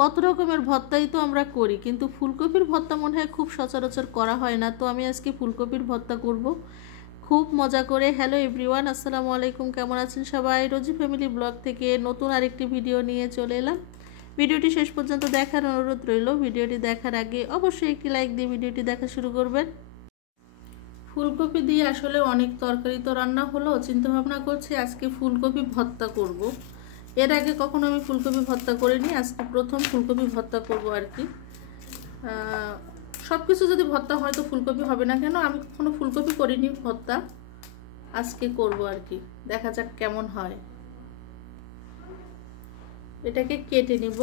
কত রকমের ভর্তাই তো আমরা করি, কিন্তু ফুলকপির ভর্তা মনে হয় খুব সচরাচর করা হয় না। তো আমি আজকে ফুলকপির ভর্তা করব খুব মজা করে। হ্যালো এভরিওয়ান, আসসালামু আলাইকুম, কেমন আছেন সবাই? রোজি ফ্যামিলি ব্লগ থেকে নতুন আরেকটি ভিডিও নিয়ে চলে এলাম। ভিডিওটি শেষ পর্যন্ত দেখার অনুরোধ রইল। ভিডিওটি দেখার আগে অবশ্যই একটি লাইক দিয়ে ভিডিওটি দেখা শুরু করবেন। ফুলকপি দিয়ে আসলে অনেক তরকারি তো রান্না হলো, চিন্তা ভাবনা করছি আজকে ফুলকপি ভর্তা করব। এর আগে কখনো আমি ফুলকপি ভর্তা করিনি, আজকে প্রথম ফুলকপি ভর্তা করব আর কি। সব কিছু যদি ভর্তা হয় তো ফুলকপি হবে না কেন? আমি কখনো ফুলকপি করিনি ভর্তা, আজকে করব আর কি। দেখা যাক কেমন হয়। এটাকে কেটে নিব,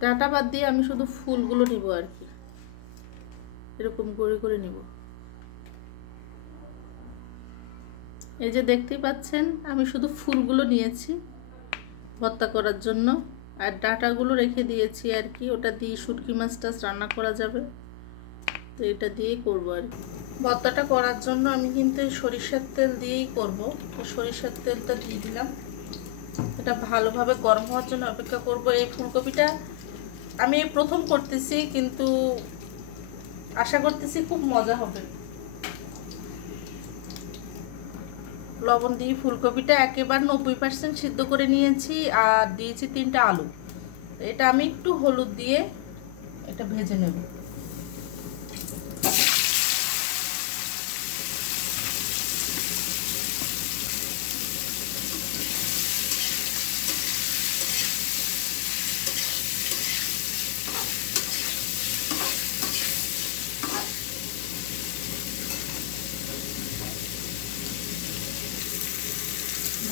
ডাঁটা বাদ দিয়ে আমি শুধু ফুলগুলো নিব আর কি, এরকম করে করে নিব। এই যে দেখতেই পাচ্ছেন আমি শুধু ফুলগুলো নিয়েছি ভর্তা করার জন্য, আর ডাঁটাগুলো রেখে দিয়েছি আর কি। ওটা দিয়ে শুটকি মাছটা রান্না করা যাবে, তো এটা দিয়েই করবো আর কি। ভর্তাটা করার জন্য আমি কিন্তু সরিষার তেল দিয়েই করব। সরিষার তেলটা দিয়ে দিলাম, এটা ভালোভাবে গরম হওয়ার জন্য অপেক্ষা করব। এই ফুলকপিটা আমি প্রথম করতেছি, কিন্তু আশা করতেছি খুব মজা হবে। লবণ দিয়ে ফুলকপিটা একেবারে 90% সিদ্ধ করে নিয়েছি, আর দিয়েছি 3টা আলু। এটা আমি একটু হলুদ দিয়ে এটা ভেজে নেব।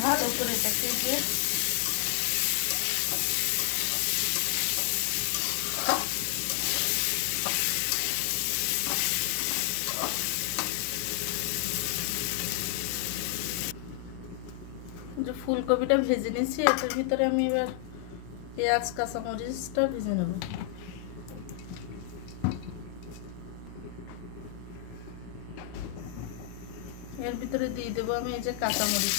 ভালো করে এটাকে দিয়ে যে ফুলকপিটা ভেজে নিয়েছি, এটার ভিতরে আমি এবার পেঁয়াজ কাঁচামরিচটা ভেজে নেব। এর ভিতরে দিয়ে দেবো আমি এই যে কাঁচামরিচ।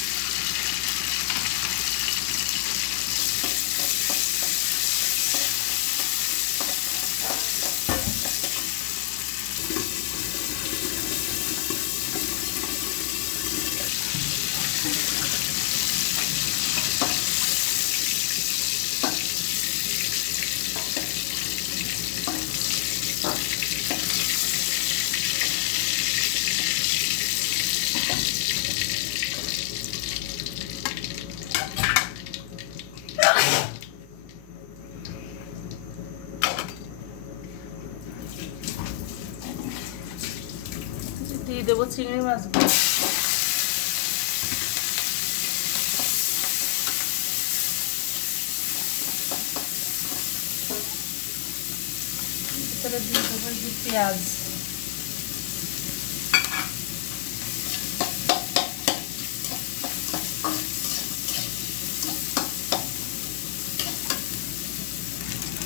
দিয়ে দেবো চিংড়ি মাছগুলো। ভিতরে দিয়ে দেবো যে পেঁয়াজ,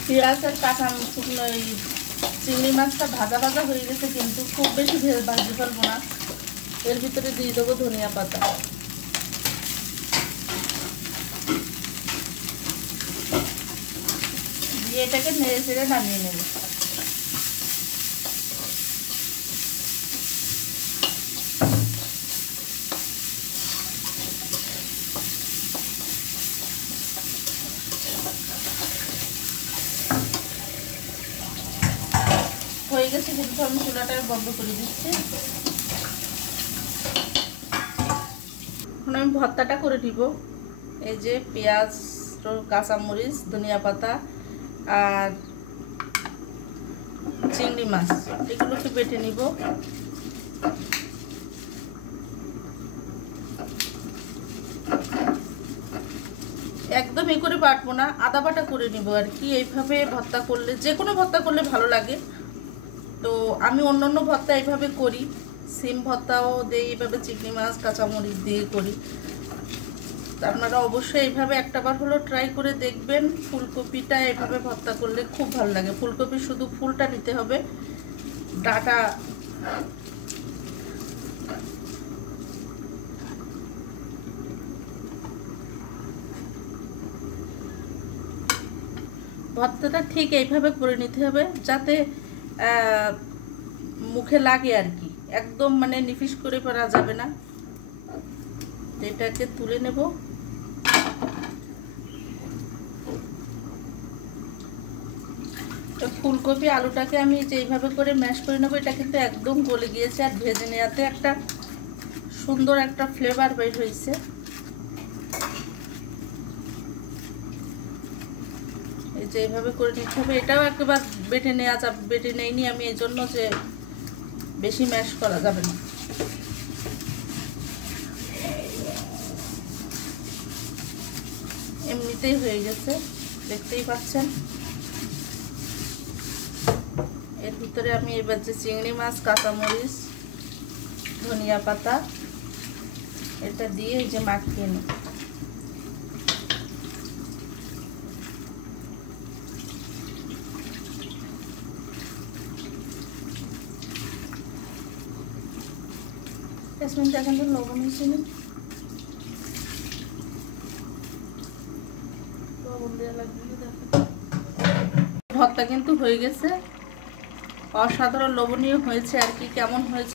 পেঁয়াজ আর কাঁচা শুকনো এই চিংড়ি মাছটা ভাজা ভাজা হয়ে গেছে, কিন্তু খুব বেশি ভাজি ফেলবো না। এর ভিতরে দিয়ে দেবো ধনিয়া পাতা। দিয়ে এটাকে নেড়ে চেড়ে নামিয়ে নেব। হয়ে গেছে, কিন্তু আমি চুলাটা বন্ধ করে দিচ্ছি। এখন আমি ভর্তাটা করে দিব। এই যে পেঁয়াজ, কাঁচামরিচ, ধনিয়া পাতা আর চিংড়ি মাছ, এগুলোকে বেটে নিব। একদম এ করে বাটবো না, আদা বাটা করে নিব আর কি। এইভাবে ভর্তা করলে, যে কোনো ভর্তা করলে ভালো লাগে। তো আমি অন্যান্য ভর্তা এইভাবে করি, সিম ভর্তাও দিই এইভাবে চিংড়ি মাছ কাঁচামরিচ দিয়ে করি। আপনারা অবশ্যই এইভাবে একটাবার হলো ট্রাই করে দেখবেন। ফুলকপিটা এইভাবে ভর্তা করলে খুব ভালো লাগে। ফুলকপি শুধু ফুলটা নিতে হবে, ডাঁটা ভর্তাটা ঠিক এইভাবে করে নিতে হবে যাতে মুখে লাগে আর কি, একদম মানে নিফিস করে করা যাবে না। এটাকে তুলে নেব। ফুলকপি আলুটাকে আমি যেইভাবে করে ম্যাশ করে নেবো, এটা কিন্তু একদম গলে গিয়েছে আর ভেজে নেওয়াতে একটা সুন্দর একটা ফ্লেভার বের হয়েছে। এই যে এইভাবে করে নিতে হবে। এটাও একবার বেটে নেওয়া যাবে, বেটে নেইনি আমি এই জন্য যে বেশি ম্যাশ করা যাবে না। এমনিতেই হয়ে গেছে, দেখতেই পাচ্ছেন। এর ভিতরে আমি এবার যে চিংড়ি মাছ, কাঁচামরিচ, ধনিয়া পাতা এটা দিয়ে এই যে মাখিয়ে নেব। এখন তো লবণ মিশিয়ে নিই, লবণ দেওয়া লাগবে। ভর্তা কিন্তু হয়ে গেছে, অসাধারণ লোভনীয় হয়েছে আর কি। কেমন হয়েছে